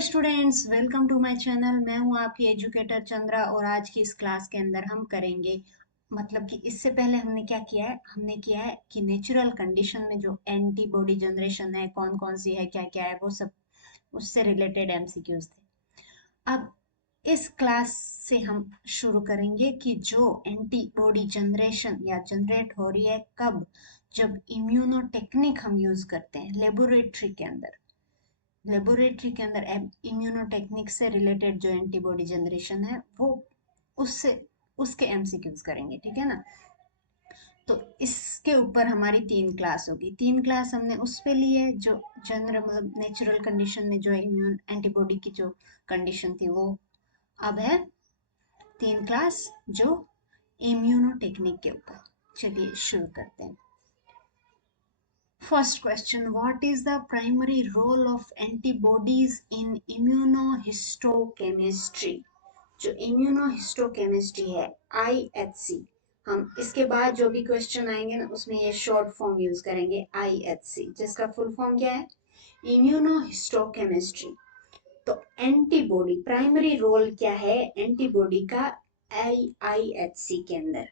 Students, welcome to my channel. मैं हूं आपकी एजुकेटर चंद्रा और आज की इस क्लास के अंदर हम करेंगे मतलब कि इससे पहले हमने किया है कि नेचुरल कंडीशन में जो एंटीबॉडी जनरेशन है कौन कौन सी है क्या क्या है वो सब उससे रिलेटेड एमसीक्यूज थे। अब इस क्लास से हम शुरू करेंगे कि जो एंटीबॉडी जनरेशन या जनरेट हो रही है कब, जब इम्यूनो टेक्निक हम यूज करते हैं लेबोरेटरी के अंदर इम्यूनो टेक्निक से रिलेटेड जो एंटीबॉडी जनरेशन है वो उससे उसके एमसीक्यूज करेंगे, ठीक है ना। तो इसके ऊपर हमारी 3 क्लास होगी। 3 क्लास हमने उस पे ली है जो जनरल मतलब नेचुरल कंडीशन में जो इम्यून एंटीबॉडी की जो कंडीशन थी वो। अब है 3 क्लास जो इम्यूनो टेक्निक के ऊपर। चलिए शुरू करते हैं। First question: what is the primary role of antibodies in immunohistochemistry? जो immunohistochemistry है IHC, हम इसके बाद जो भी क्वेश्चन आएंगे ना उसमें ये शॉर्ट फॉर्म यूज करेंगे IHC, जिसका फुल फॉर्म क्या है? इम्यूनोहिस्टोकेमिस्ट्री। तो एंटीबॉडी प्राइमरी रोल क्या है एंटीबॉडी का IHC के अंदर?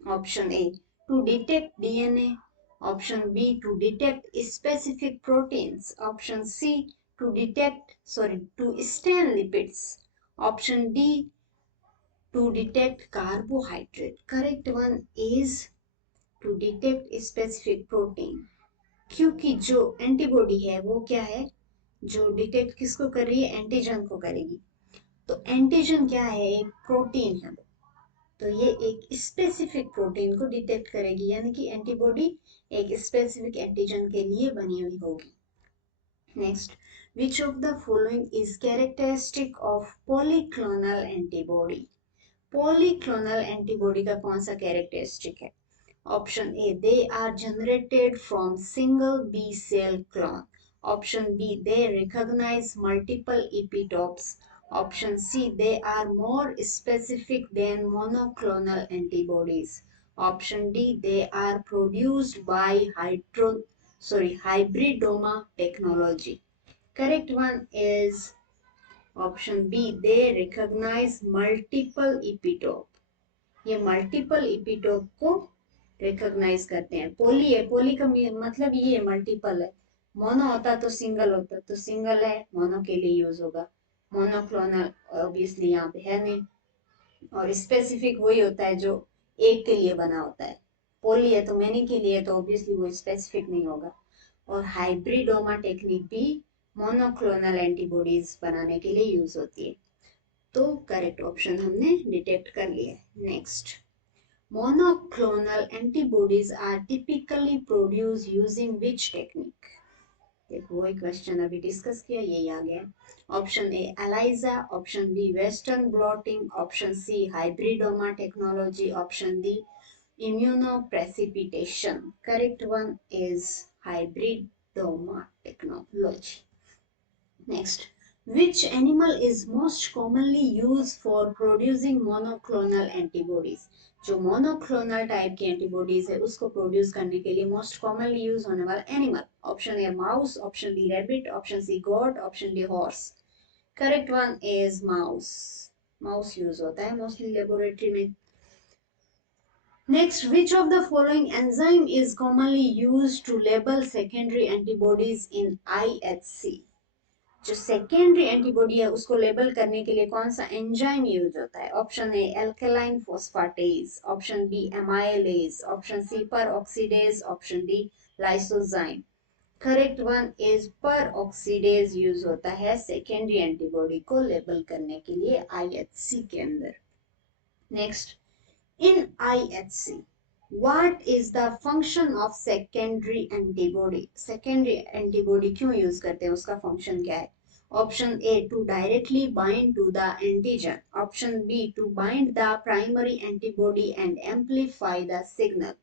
Option A to detect DNA, option B to detect specific proteins, option C to stain lipids, option D to detect carbohydrate. Correct one is to detect specific protein, क्योंकि जो antibody है वो क्या है, जो डिटेक्ट किसको कर रही है? एंटीजन को करेगी। तो एंटीजन क्या है? एक प्रोटीन है। तो ये एक स्पेसिफिक प्रोटीन को डिटेक्ट करेगी, यानी कि एंटीबॉडी एक स्पेसिफिक एंटीजन के लिए बनी हुई होगी। Next, which of the following is characteristic of polyclonal antibody? Polyclonal antibody का कौन सा कैरेक्टरिस्टिक है? Option A they are generated from single B cell clone, option B they recognize multiple epitopes, option C they are more specific than monoclonal antibodies, option D they are produced by hybridoma technology. Correct one is option B they recognize multiple epitope, ये multiple इपिटोप को recognise करते हैं। पोली है, पोली का मतलब ये multiple है। Mono होता तो सिंगल होता, तो सिंगल है मोनो के लिए यूज होगा, मोनोक्लोनल ऑब्वियसली यहाँ पे है नहीं। और स्पेसिफिक वही होता है जो एक के लिए बना होता है, पोली है तो मैनी के लिए, तो ऑब्वियसली वो स्पेसिफिक नहीं होगा। और हाइब्रिडोमा टेक्निक भी मोनोक्लोनल एंटीबॉडीज बनाने के लिए यूज होती है। तो करेक्ट ऑप्शन हमने डिटेक्ट कर लिया है। Next, monoclonal antibodies are typically produced using which technique? देखो वही क्वेश्चन अभी डिस्कस किया, यही आ गया। Option A ELISA, option B western blotting, option C hybridoma technology, option D immunoprecipitation. Correct one is hybridoma technology. Next, which animal is most commonly used for producing monoclonal antibodies? जो monoclonal type की antibodies है उसको produce करने के लिए most commonly use होने वाला animal, option A mouse, option B rabbit, option C goat, option D horse. Correct one is mouse. Mouse use होता है मोस्टली लेबोरेटरी में। नेक्स्ट, which of the following enzyme is commonly used to label secondary antibodies in IHC? जो secondary antibody है उसको label करने के लिए कौन सा एंजाइम यूज होता है? Option A alkaline phosphatase, option B amylase, option C peroxidase, option D lysozyme. Correct one is peroxidase use होता है सेकेंडरी एंटीबॉडी को लेबल करने के लिए IHC के अंदर। Next, in IHC what is the function of secondary antibody? secondary antibody क्यों use करते हैं, उसका फंक्शन क्या है? Option A to directly bind to the antigen, option B to bind the primary antibody and amplify the signal,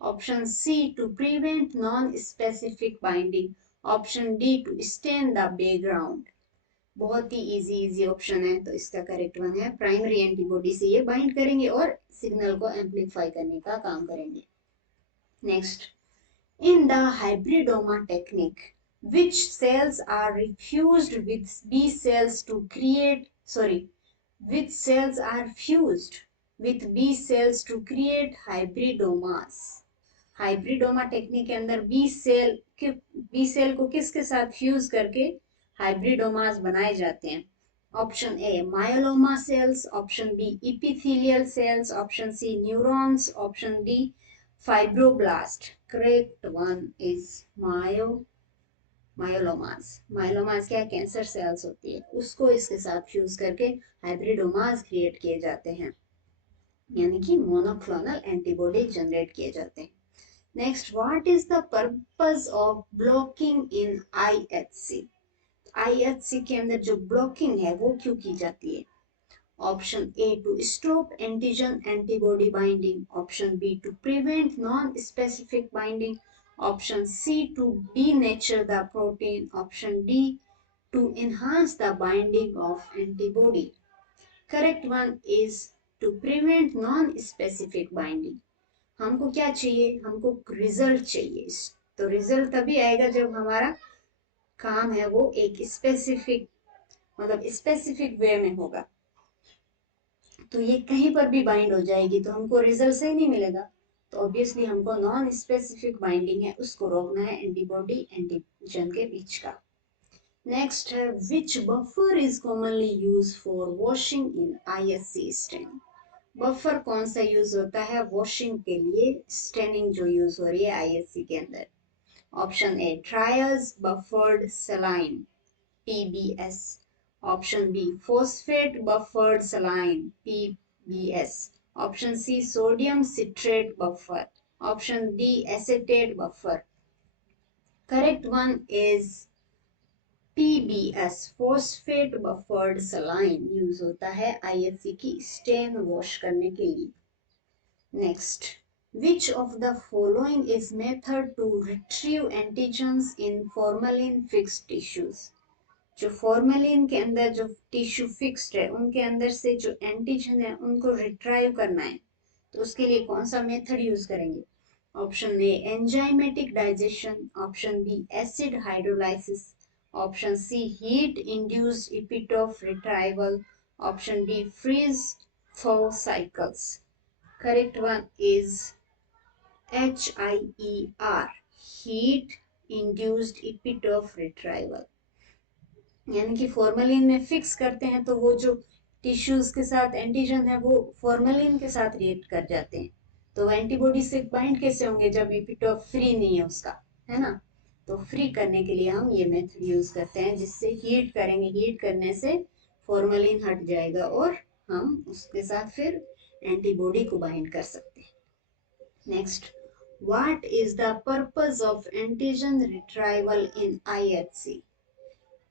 option C to prevent non specific binding, option D to stain the background. बहुत ही easy option है, तो इसका correct one है primary antibody से ये bind करेंगे और सिग्नल को एम्पलीफाई करने का काम करेंगे। Next, in the hybridoma technique which cells are refused with B cells to create, sorry, which cells are fused with B cells to create hybridomas. Hybridoma technique के अंदर बी सेल को किसके साथ फ्यूज करके हाइब्रिडोमास बनाए जाते हैं. Option A myeloma cells, option B epithelial cells, option C neurons, option D fibroblast. Correct one is myelomas क्या कैंसर सेल्स होती है, उसको इसके साथ फ्यूज करके हाइब्रिडोमास क्रिएट किए जाते हैं, यानी कि मोनोक्लोनल एंटीबॉडी जनरेट किए जाते हैं. Next, what is the purpose of blocking in IHC. IHC के अंदर जो ब्लॉकिंग है वो क्यों की जाती है. Option A to stop antigen antibody binding, option B to prevent non specific binding, option C to denature the protein, option D to enhance the binding of antibody. Correct one is to prevent non-specific binding. हमको क्या चाहिए, हमको result चाहिए. तो result तभी आएगा जब हमारा काम है वो एक स्पेसिफिक मतलब स्पेसिफिक वे में होगा. तो ये कहीं पर भी बाइंड हो जाएगी तो हमको रिजल्ट सही नहीं मिलेगा. तो ऑब्वियसली हमको नॉन स्पेसिफिक बाइंडिंग है उसको रोकना है एंटीबॉडी एंटीजन के बीच का. नेक्स्ट है which buffer is commonly use for washing in IHC staining. Buffer कौन सा यूज होता है वॉशिंग के लिए, स्टेनिंग जो यूज हो रही है आईएचसी के अंदर. Option A tris buffered saline PBS, option B phosphate buffered saline PBS, option C sodium citrate buffer, option D acetate buffer. Correct one is PBS phosphate buffered saline use होता है IHC की stand wash करने के लिए. Next, which of the following is method to retrieve antigens in formalin fixed tissues. जो formalin के अंदर जो टिश्यू फिक्स्ड है उनके अंदर से जो एंटीजन है उनको रिट्राइव करना है तो उसके लिए कौन सा मेथड यूज करेंगे. Option A enzymatic digestion, option B acid hydrolysis, option C heat induced epitope retrieval, option D freeze thaw cycles. Correct one is HIER, heat induced epitope retrieval. यानी कि फॉर्मेलिन में फिक्स करते हैं तो वो जो tissues के साथ एंटीजन है वो फॉर्मेलिन के साथ रिएक्ट कर जाते हैं. तो एंटीबॉडी से बाइंड कैसे होंगे जब इपिटॉप फ्री नहीं है उसका, है ना. तो फ्री करने के लिए हम ये मेथड यूज करते हैं जिससे हीट करेंगे, हीट करने से फॉर्मेलिन हट जाएगा और हम उसके साथ फिर एंटीबॉडी को बाइंड कर सकते हैं. Next, what is the purpose of antigen retrieval in IHC.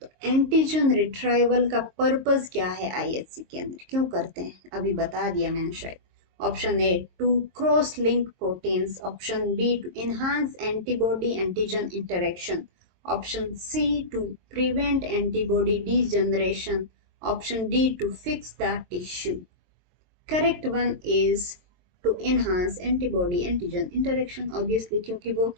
तो एंटीजन रिट्राइवल का पर्पस क्या है आईएचसी के अंदर, क्यों करते हैं, अभी बता दिया मैंने शायद. Option A to cross link proteins, option B to enhance antibody antigen interaction, option C to prevent antibody degeneration, option D to fix the tissue. Correct one is to enhance antibody antigen interaction. Obviously क्योंकि वो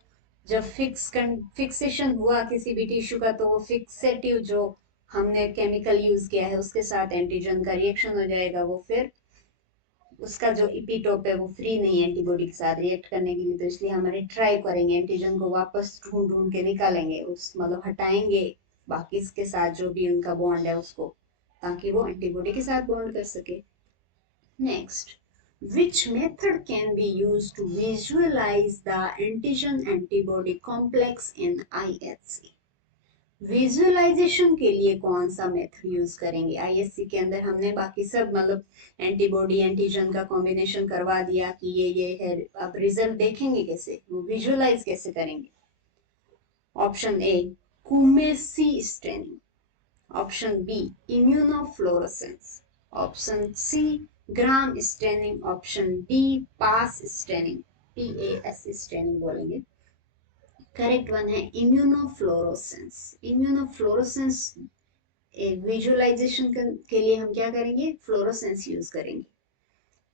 जब fixation हुआ किसी भी tissue का तो वो fixative जो हमने केमिकल यूज किया है उसके साथ एंटीजन का रिएक्शन हो जाएगा, वो फिर उसका जो इपिटोप है वो फ्री नहीं है एंटीबॉडी के साथ रिएक्ट करने के लिए. तो इसलिए हम रिट्राइव करेंगे, एंटीजन को वापस ढूंढ ढूंढ के निकालेंगे, उस मतलब हटाएंगे बाकी इसके साथ जो भी उनका बॉन्ड है उसको, ताकि वो एंटीबॉडी के साथ बॉन्ड कर सके. Next, which method can be used to visualize the antigen antibody complex in IHC. Visualization के लिए कौन सा मेथड यूज करेंगे आईएचसी के अंदर. हमने बाकी सब मतलब एंटीबॉडी एंटीजन का कॉम्बिनेशन करवा दिया कि ये है, अब रिजल्ट देखेंगे कैसे, वो विजुअलाइज कैसे करेंगे. Option A Coomassie staining, option B immunofluorescence, option C Gram staining, option D PAS staining, PAS staining बोलेंगे. करेक्ट वन है इम्यूनोफ्लोरोसेंस. इम्यूनोफ्लोरोसेंस विजुअलाइजेशन के लिए हम क्या करेंगे, फ्लोरोसेंस यूज करेंगे.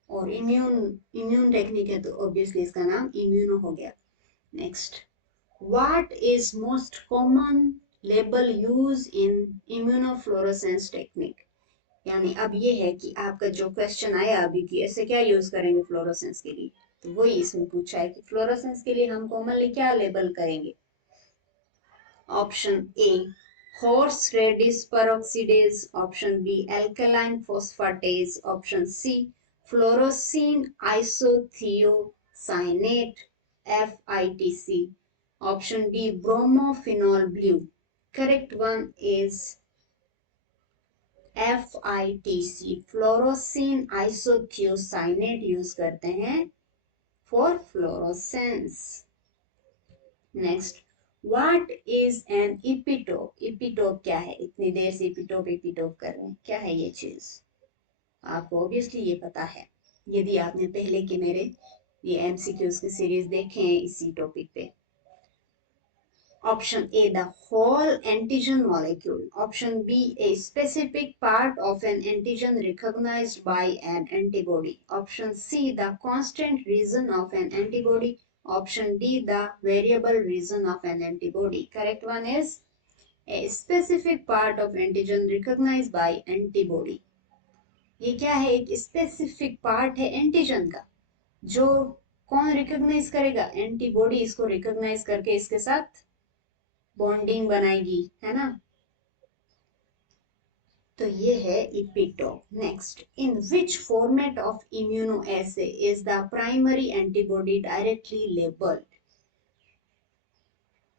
और इम्यून टेक्निक है तो ऑब्वियसली इसका नाम इम्यूनो हो गया. Next, what is most common label use in immunofluorescence technique. यानी अब ये है कि आपका जो क्वेश्चन आया अभी कि ऐसे क्या यूज करेंगे फ्लोरोसेंस के लिए, तो वही इसमें पूछा है कि फ्लोरोसेंस के लिए हम कॉमनली क्या लेबल करेंगे। Option A horseradish peroxidase, option B alkaline phosphatase, option C fluorescein isothiocyanate FITC, option D bromophenol blue. Correct one is FITC, fluorescein isothiocyanate use करते हैं for fluorescence. Next, what is an epitope. Epitope क्या है, इतनी देर से इपिटोप इपिटोप कर रहे हैं, क्या है ये चीज, आपको ऑब्वियसली ये पता है यदि आपने पहले के मेरे ये MCQs की सीरीज देखे हैं इसी टॉपिक पे। Option A the whole antigen molecule, option B a specific part of an antigen recognized by an antibody, option C the constant region of an antibody, option D the variable region of an antibody. Correct one is a specific part of antigen recognized by antibody. ये क्या है, एक specific part है antigen का जो कौन recognise करेगा, antibody इसको रिकॉग्नाइज करके इसके साथ बॉन्डिंग बनाएगी, है ना। तो ये है epitope. Next, in which format of immunoassay is the primary antibody directly labelled.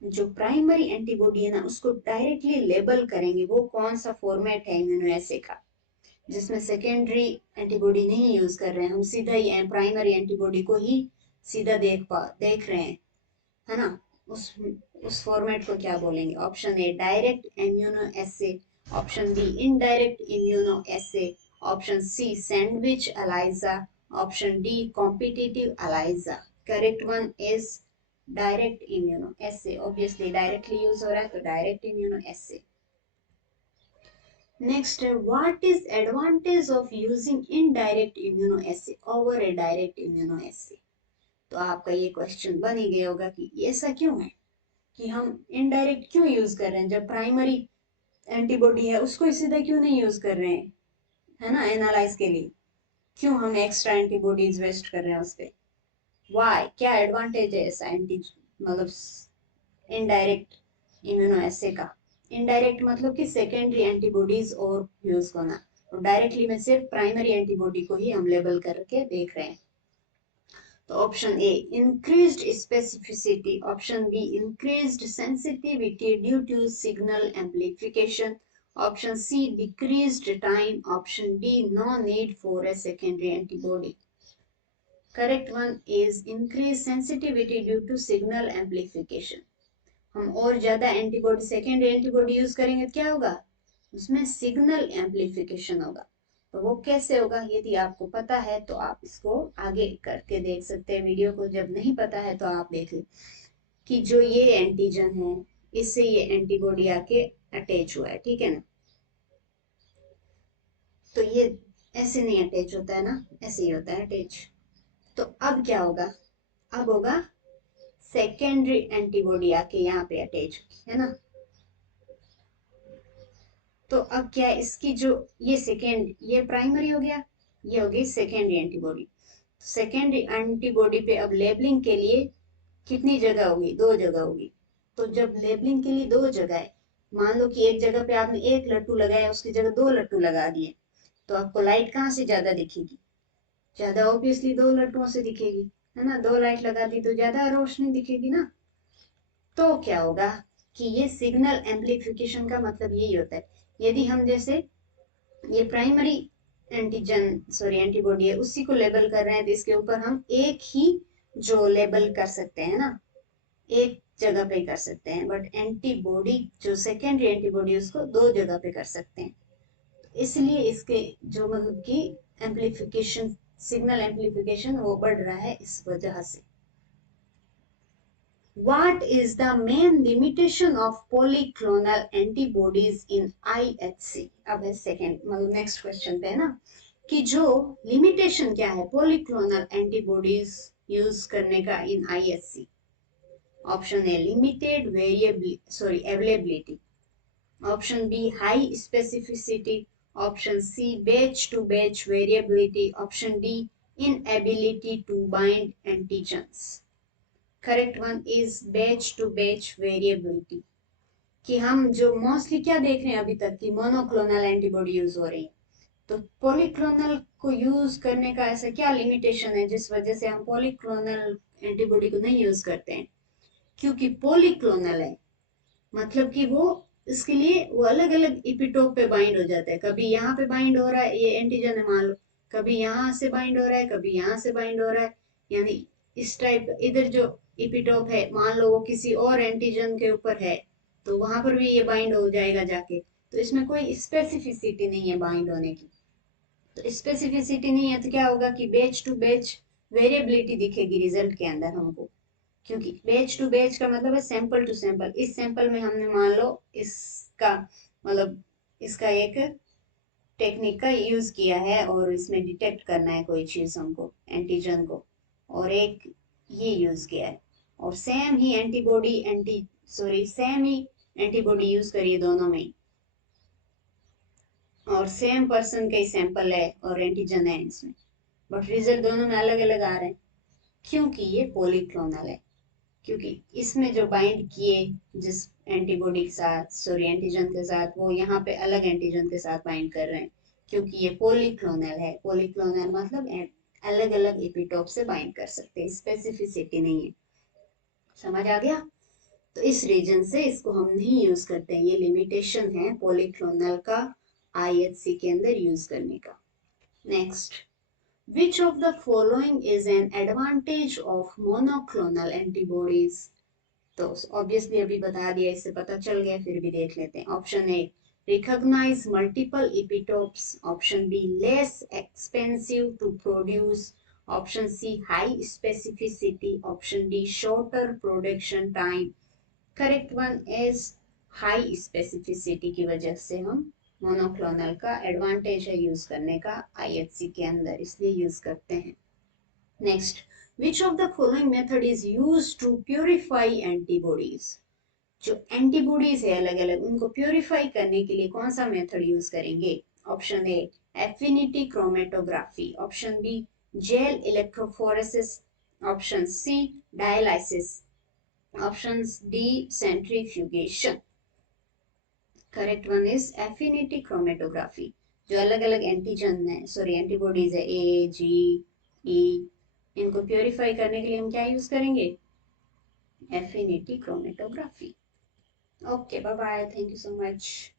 जो प्राइमरी एंटीबॉडी है ना उसको डायरेक्टली लेबल करेंगे, वो कौन सा फॉर्मेट है इम्यूनोएसे का जिसमें सेकेंडरी एंटीबॉडी नहीं यूज कर रहे हैं, हम सीधा ही प्राइमरी एंटीबॉडी को ही सीधा देख रहे हैं, है ना। उस फॉर्मेट को क्या बोलेंगे। Option A direct immunoassay, option B indirect immunoassay, option C sandwich ELISA, option D competitive ELISA. Correct one is direct immunoassay, obviously directly use हो रहा है तो डायरेक्ट इम्यूनोएसे। नेक्स्ट है what is advantage of using indirect immunoassay over a direct immunoassay. तो आपका ये question बन ही गया होगा कि ऐसा क्यों है कि हम इनडायरेक्ट क्यों यूज कर रहे हैं, जब प्राइमरी एंटीबॉडी है उसको सीधा क्यों नहीं यूज कर रहे हैं, है ना, एनालाइज के लिए क्यों हम एक्स्ट्रा एंटीबॉडीज वेस्ट कर रहे हैं उस पर। वाई, क्या एडवांटेज है ऐसा एंटी मतलब इनडायरेक्ट इम्यूनोएसे का। इनडायरेक्ट मतलब कि सेकेंडरी एंटीबॉडीज और यूज होना, और डायरेक्टली में सिर्फ प्राइमरी एंटीबॉडी को ही हम लेबल करके देख रहे हैं। तो option A increased specificity, option B increased sensitivity due to signal amplification, option C decreased time, option D no need for a secondary antibody. Correct one is increase sensitivity due to signal amplification. हम और ज्यादा antibody secondary antibody use करेंगे तो क्या होगा, उसमें signal amplification होगा। तो वो कैसे होगा, यदि आपको पता है तो आप इसको आगे करके देख सकते हैं वीडियो को, जब नहीं पता है तो आप देख लें कि जो ये एंटीजन है इससे ये एंटीबॉडी आके अटैच हुआ है, ठीक है ना। तो ये ऐसे नहीं अटैच होता है ना, ऐसे ही होता है अटैच। तो अब क्या होगा, अब होगा सेकेंडरी एंटीबॉडी आके यहाँ पे अटैच होगी, है ना। तो अब क्या है, इसकी जो ये प्राइमरी हो गया, ये हो गई सेकेंडरी एंटीबॉडी। सेकेंडरी एंटीबॉडी पे अब लेबलिंग के लिए कितनी जगह होगी, 2 जगह होगी। तो जब लेबलिंग के लिए 2 जगह है, मान लो कि एक जगह पे आपने 1 लट्टू लगाया उसकी जगह 2 लट्टू लगा दिए, तो आपको लाइट कहाँ से ज्यादा दिखेगी, ज्यादा ऑब्वियसली 2 लट्टुओं से दिखेगी, है ना। 2 लाइट लगा दी तो ज्यादा रोशनी दिखेगी ना। तो क्या होगा कि ये सिग्नल एम्पलीफिकेशन का मतलब यही होता है, यदि हम जैसे ये प्राइमरी एंटीबॉडी है उसी को लेबल कर रहे हैं तो इसके ऊपर हम एक ही जो लेबल कर सकते हैं ना, एक जगह पे कर सकते हैं, बट एंटीबॉडी जो सेकेंडरी एंटीबॉडी उसको 2 जगह पे कर सकते हैं। इसलिए इसके जो मतलब कि एम्पलीफिकेशन, सिग्नल एम्पलीफिकेशन वो बढ़ रहा है इस वजह से। What is the main limitation of polyclonal antibodies in IHC? अब है सेकेंड मतलब नेक्स्ट क्वेश्चन पे है ना, कि जो लिमिटेशन क्या है पॉलीक्लोनल एंटीबॉडीज यूज करने का in IHC। Option A limited availability, option B high specificity, option C batch to batch variability, option D inability to bind antigens. Correct one is batch to batch variability. कि हम जो mostly क्या देख रहे हैं अभी तक कि मोनोक्लोनल एंटीबॉडी यूज हो रही है, तो पॉलीक्लोनल को यूज करने का ऐसा क्या लिमिटेशन है जिस वजह से हम पॉलीक्लोनल एंटीबॉडी को नहीं यूज करते हैं? क्योंकि पॉलीक्लोनल है मतलब कि वो इसके लिए वो अलग अलग इपिटोप पे बाइंड हो जाता है, कभी यहाँ पे बाइंड हो रहा है, ये एंटीजन है मान लो, कभी यहाँ से बाइंड हो रहा है, कभी यहाँ से बाइंड हो रहा है, यानी इस टाइप इधर जो इपिटोप है मान लो वो किसी और एंटीजन के ऊपर है तो वहां पर भी ये बाइंड हो जाएगा जाके, तो इसमें कोई स्पेसिफिसिटी नहीं है बाइंड होने की। तो स्पेसिफिसिटी नहीं है तो क्या होगा कि बेच टू बेच वेरिएबिलिटी दिखेगी रिजल्ट के अंदर हमको, क्योंकि बैच टू बैच का मतलब है सैंपल टू सैंपल। इस सैंपल में हमने मान लो इसका मतलब इसका एक टेक्निक का यूज किया है और इसमें डिटेक्ट करना है कोई चीज हमको एंटीजन को, और एक ये यूज किया है, और सेम ही एंटीबॉडी यूज करिए दोनों में, और सेम पर्सन का ही सैंपल है और एंटीजन है इसमें, बट रिजल्ट दोनों में अलग अलग आ रहे हैं क्योंकि ये पॉलीक्लोनल है, क्योंकि इसमें जो बाइंड किए जिस एंटीबॉडी के साथ एंटीजन के साथ वो यहाँ पे अलग एंटीजन के साथ बाइंड कर रहे हैं, क्योंकि ये पॉलीक्लोनल है। पॉलीक्लोनल मतलब अलग अलग एपिटोप से बाइंड कर सकते हैं, स्पेसिफिसिटी नहीं है। समझ आ गया? तो इस रीजन से इसको हम नहीं यूज करते हैं, ये लिमिटेशन है पॉलीक्लोनल का आईएचसी के अंदर यूज करने का। Next, which of the following is an advantage of monoclonal antibodies? तो ऑब्वियसली अभी बता दिया, इससे पता चल गया, फिर भी देख लेते हैं। ऑप्शन ए recognize multiple epitopes, ऑप्शन बी less expensive to produce, option सी high specificity, ऑप्शन डी shorter production time। Correct one is high specificity की वजह से हम मोनोक्लोनल का एडवांटेज है यूज करने का आईएचसी के अंदर, इसलिए यूज करते हैं। Next, which of the following method is use to purify antibodies? जो एंटीबॉडीज है अलग अलग उनको प्योरीफाई करने के लिए कौन सा मेथड यूज करेंगे? Option A affinity chromatography, option B gel electrophoresis, option C dialysis, options D centrifugation। Correct one is affinity chromatography. जो अलग अलग एंटीजन है एंटीबॉडीज है ए जी ई, इनको प्योरीफाई करने के लिए हम क्या यूज करेंगे? Affinity chromatography. Okay bye bye, thank you so much.